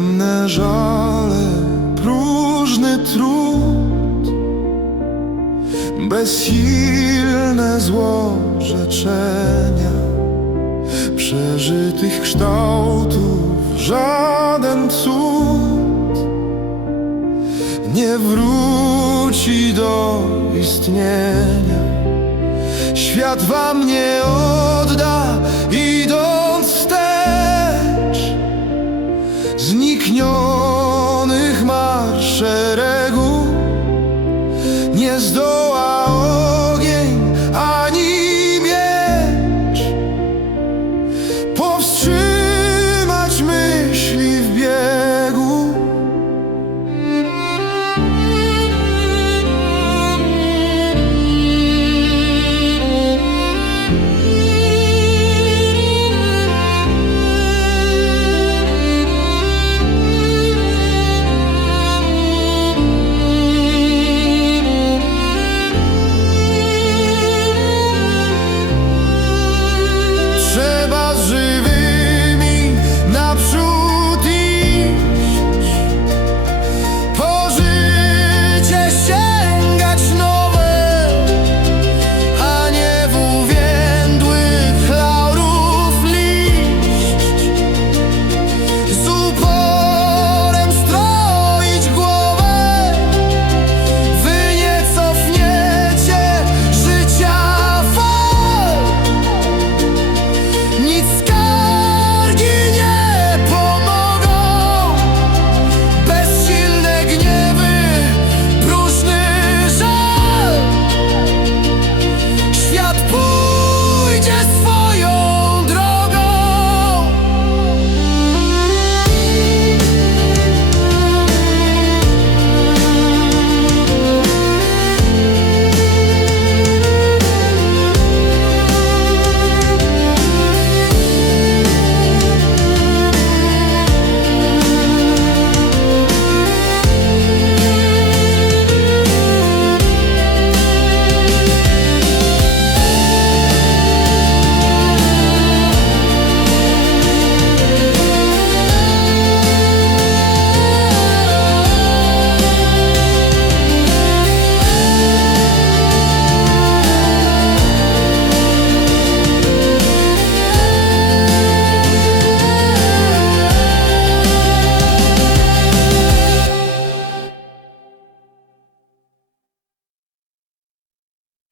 Wzajemne żale, próżny trud Bezsilne złorzeczenia, Przeżytych kształtów żaden cud Nie wróci do istnienia. Świat wam nie odda i do Zniknionych ma szeregu Nie zdąży